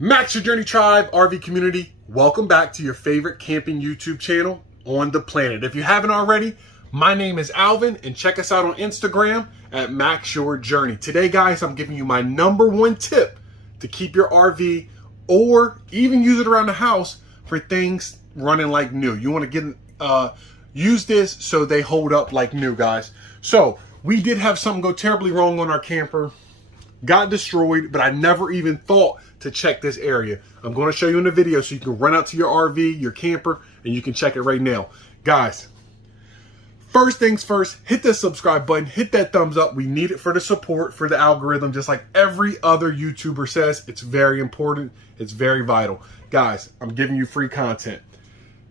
Max Your Journey Tribe, RV community, welcome back to your favorite camping YouTube channel on the planet. If you haven't already, my name is Alvin and check us out on Instagram at Max Your Journey. Today, guys, I'm giving you my #1 tip to keep your RV or even use it around the house for things running like new. You want to get use this so they hold up like new, guys. So we did have something go terribly wrong on our camper. Got destroyed, but I never even thought to check this area. I'm going to show you in the video so you can run out to your RV, your camper, and you can check it right now. Guys, first things first, hit the subscribe button, hit that thumbs up. We need it for the support, for the algorithm, just like every other YouTuber says. It's very important. It's very vital. Guys, I'm giving you free content.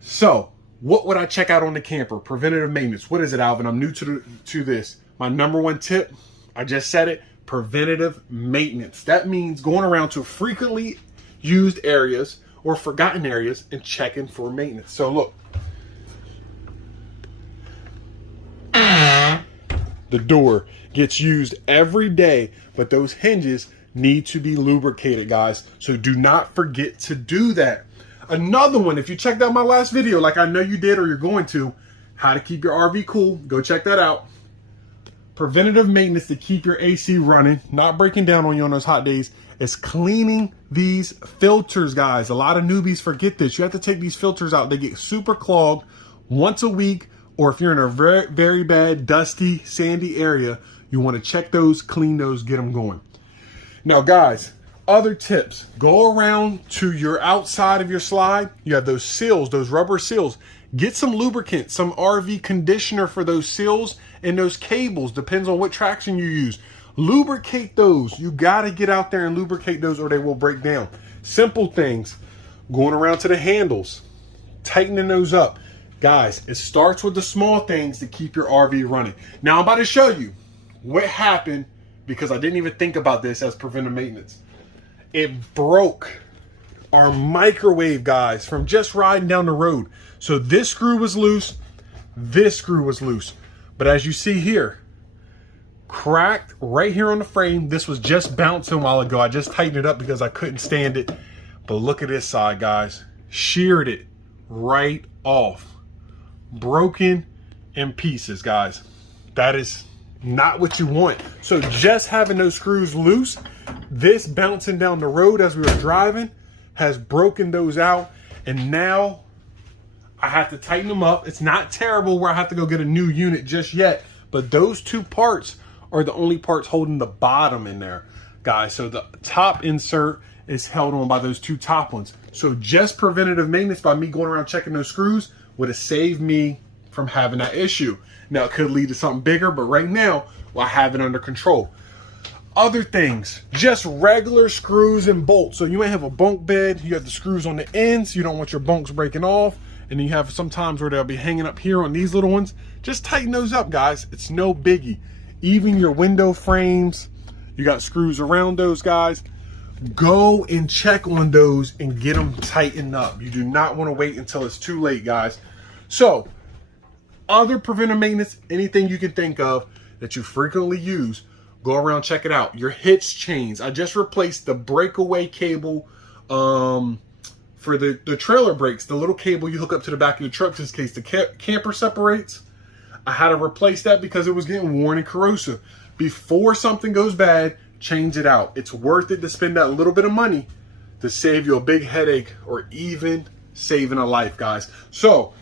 So, what would I check out on the camper? Preventative maintenance. What is it, Alvin? I'm new to this. My #1 tip, I just said it, preventative maintenance. That means going around to frequently used areas or forgotten areas and checking for maintenance. So look, the door gets used every day, but those hinges need to be lubricated, guys. So do not forget to do that. Another one, if you checked out my last video, like I know you did or you're going to, how to keep your RV cool, go check that out. Preventative maintenance to keep your AC running, not breaking down on you on those hot days, is cleaning these filters, guys. A lot of newbies forget this. You have to take these filters out. They get super clogged once a week, or if you're in a very, very bad, dusty, sandy area, you want to check those, clean those, get them going. Now, guys, other tips. Go around to your outside of your slide. You have those seals, those rubber seals. Get some lubricant, some RV conditioner for those seals and those cables. Depends on what traction you use. Lubricate those. You got to get out there and lubricate those or they will break down. Simple things. Going around to the handles. Tightening those up. Guys, it starts with the small things to keep your RV running. Now, I'm about to show you what happened because I didn't even think about this as preventive maintenance. It broke our microwave, guys, from just riding down the road. So this screw was loose, this screw was loose. But as you see here, cracked right here on the frame. This was just bouncing a while ago. I just tightened it up because I couldn't stand it. But look at this side, guys. Sheared it right off. Broken in pieces, guys. That is not what you want. So just having those screws loose, this bouncing down the road as we were driving has broken those out. And now I have to tighten them up. It's not terrible where I have to go get a new unit just yet, but those two parts are the only parts holding the bottom in there, guys. So the top insert is held on by those two top ones. So just preventative maintenance by me going around checking those screws would have saved me from having that issue. Now it could lead to something bigger, but right now, well, I have it under control. Other things, just regular screws and bolts. So you may have a bunk bed, you have the screws on the ends, you don't want your bunks breaking off. And then you have sometimes where they'll be hanging up here on these little ones. Just tighten those up, guys. It's no biggie. Even your window frames, you got screws around those, guys. Go and check on those and get them tightened up. You do not want to wait until it's too late, guys. So, other preventive maintenance, anything you can think of that you frequently use, go around, check it out. Your hitch chains. I just replaced the breakaway cable, for the trailer brakes, the little cable you hook up to the back of the truck in case the camper separates. I had to replace that because it was getting worn and corrosive. Before something goes bad, change it out. It's worth it to spend that little bit of money to save you a big headache or even saving a life, guys. So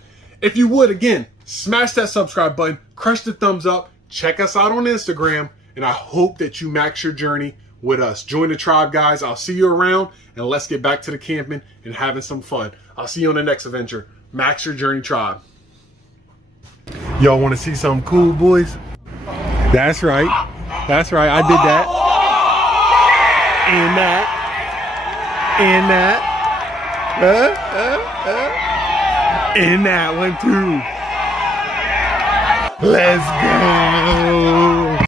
if you would, again, smash that subscribe button, crush the thumbs up, check us out on Instagram, and I hope that you max your journey with us. Join the tribe, guys. I'll see you around, and let's get back to the camping and having some fun. I'll see you on the next adventure. Max Your Journey Tribe. Y'all want to see something cool, boys? That's right. That's right. I did that. And that. And that. And that one too. Let's go.